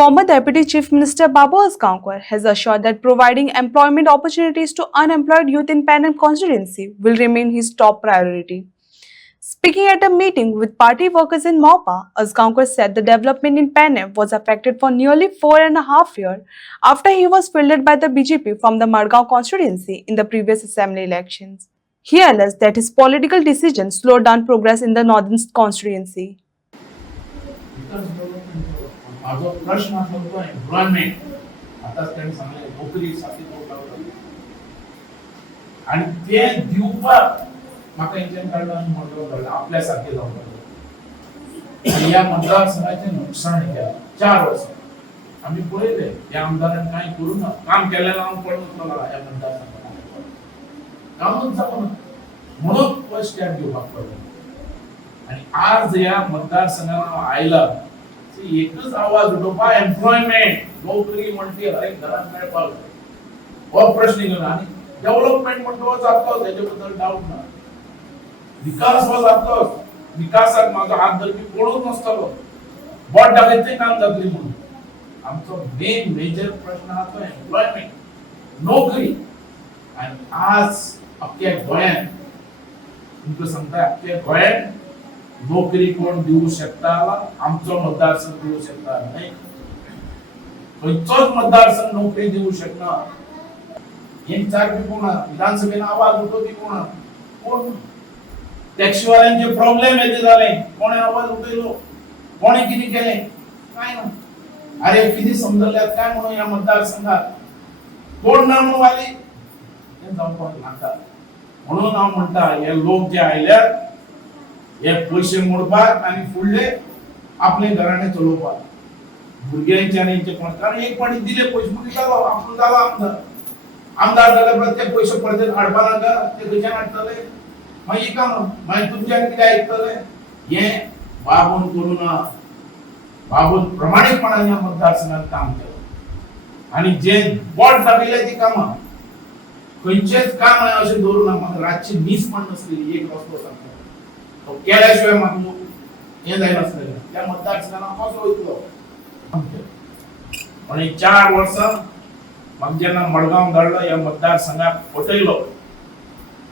Former Deputy Chief Minister Babu Asgaonkar has assured that providing employment opportunities to unemployed youth in Panem constituency will remain his top priority. Speaking at a meeting with party workers in Mopa, Asgaonkar said the development in Panem was affected for nearly 4.5 years after he was fielded by the BJP from the Margao constituency in the previous assembly elections. He alleged that his political decisions slowed down progress in the northern constituency. माझो प्रश्न असलो तो employment आता त्यांनी सांगले नोकरीसाठी तो लावला आणि ते दिवपाक म्हाका इंजन काढला म्हणलो काढला आपल्या सारखे जावं आणि या मतदारसंघाचे नुकसान केलं 4 वर्ष आम्ही पळयले या आमदारांनी काय करू ना काम केलेलं नाव पडत मला या मतदारसंघात कामच जावं म्हणून फर्स्ट स्टेप घेवपाक पडलो आणि आज या मतदारसंघाला आयला एकच आवाज उठोवपा एम्प्लॉयमेंट नोकरी म्हणटी हर एक घरात मेळपाक हो प्रश्न घेऊन आणि डेव्हलपमेंट म्हणतो जातलो त्याच्याबद्दल डाऊट ना विकास हो जातलो विकासात माझा हात धरपी कोणूच नसतलो बोट दाखयते काम जातली म्हणून आमचो मेजर प्रश्न हा तो एम्प्लॉयमेंट नोकरी आणि आज अख्ख्या गोंयांत तुमकां सांगता अख्ख्या गोंयांत नोकरी कोण देऊ शकता आमचो मतदारसंघ देऊ शकता नाही खंयचोच मतदारसंघ नोकरी देऊ शकना हे विचारपी कोण विधानसभेन आवाज उठोवपी कोण टॅक्सीवाल्यांचे प्रॉब्लेम येते जाले कोणे आवाज उठयलो कोणे कितें केले काय ना अरे किती समजल्यात काय म्हणून या मतदारसंघात कोण ना म्हणून आली हे जावपाक नाका म्हणून हांव म्हणटा हे लोक जे आयल्यात हे पैसे मोडपाक आणि फुडले आपले घराणे चलोवपाक भुरग्यांचे आणि यांचे पण कारण एक पाणी दिले पैसे मग जालो आपण जालो आमदार जाले प्रत्येक पैसे परत हाडपा नाका ते खंयच्यान हाडटले मागीर काम मागीर तुमच्यान कितें आयकतले हे बाबून करू ना बाबून प्रमाणीकपणान ह्या मतदारसंघात काम केलं आणि जे बोट दाखयले ती कामां खंयचेच काम अशें दवरूं ना म्हाका रातची न्हीद पण नसली एक रस्तो सांगता केल्याशिवाय म्हाका हे जायनासलें त्या मतदारसंघान कसो वयतलो आणि 4 वर्सां म्हाका जेन्ना मडगांव धाडलो ह्या मतदारसंघाक फटयलो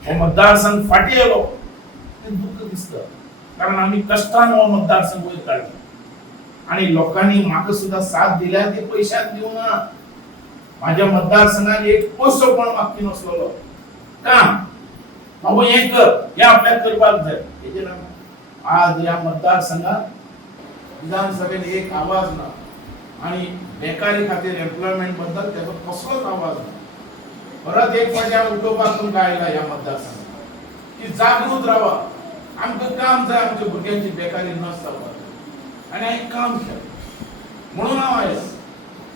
हो मतदारसंघ फाटी येयलो ते दुःख दिसता कारण आमी कश्टान हो मतदारसंघ वयर काडलो आणि लोकांनी म्हाका सुद्दां साथ दिल्या ते पयशांक दिवना म्हाज्या मतदारसंघात एक पयसो पण मागपी नसलो काम बाबू हे कर हे आपल्याक करपाक जाय हेजेर आज या मतदारसंघात विधानसभेत एक आवाज ना आणि बेकारी खातीर एम्प्लॉयमेंट बद्दल त्याचो कसलोच आवाज ना परत एक फावटी उठोवपाक तुमकां आयला ह्या मतदारसंघात की जागृत रावा आमकां काम जाय आमच्या भुरग्यांची बेकारी नस जावपाक आणि हांवें काम केलें म्हणून हांव आयलो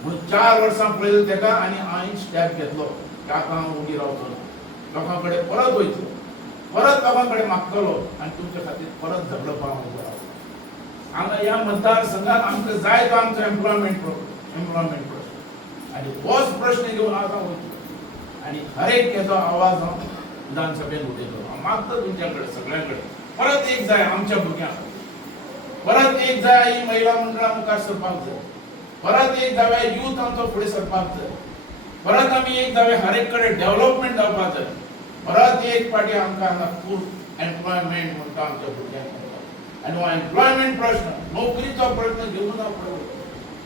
म्हणून 4 वर्सां पयलीं तेका आनी हांवें स्टेप घेतलो की आतां हांव उगी रावतलो लोकां कडेन परत वयतलो परत लोकां कडेन मागतलो आनी तुमच्या खातीर परत झगडो पावंक हांगा ह्या मतदारसंघात आमकां जाय तो आमचो एम्प्लॉयमेंट प्रश्न आनी होच प्रश्न घेवन आतां वयतलो आनी हर एक हेचो आवाज हांव विधानसभेत उठयतलो हांव मागता तुमच्या कडेन सगळ्यां कडेन परत एक जाय आमच्या भुरग्यांक परत एक जाय ही महिला मंडळां मुखार सरपाक जाय परत एक जाय यूथ आमचो फुडें सरपाक जाय परत आमी एक जावे हर एक कडेन डेव्हलपमेंट जावपाक जाय परत एक फावटी आमकां हांगा फूल एम्प्लॉयमेंट म्हणटा आमच्या भुरग्यांक आनी हो एम्प्लॉयमेंट प्रश्न नोकरीचो प्रश्न घेवन पडलो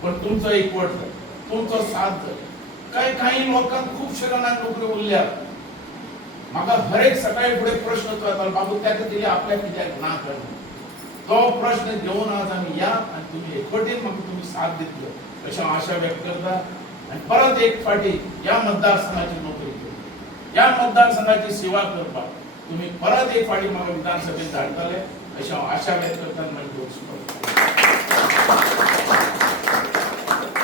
पण तुमचो एकवट जाय तुमचो साथ जाय काही लोकांक खुबशे जाणांक नोकरी उरल्यात म्हाका हर एक सकाळी फुडें प्रश्न येतालो बाबू ताका दिली आपल्याक कित्याक ना कळना तो प्रश्न घेवन आज आमी या आनी तुमी एकवटीन म्हाका तुमी साथ दितलो अशें हांव आशा व्यक्त करता आणि परत एक फाटी या मतदारसंघाची नोकरी करता या मतदारसंघाची सेवा करपाक तुम्ही परत एक फाटी म्हाका विधानसभेत धाडटले अशें हांव आशा व्यक्त करता.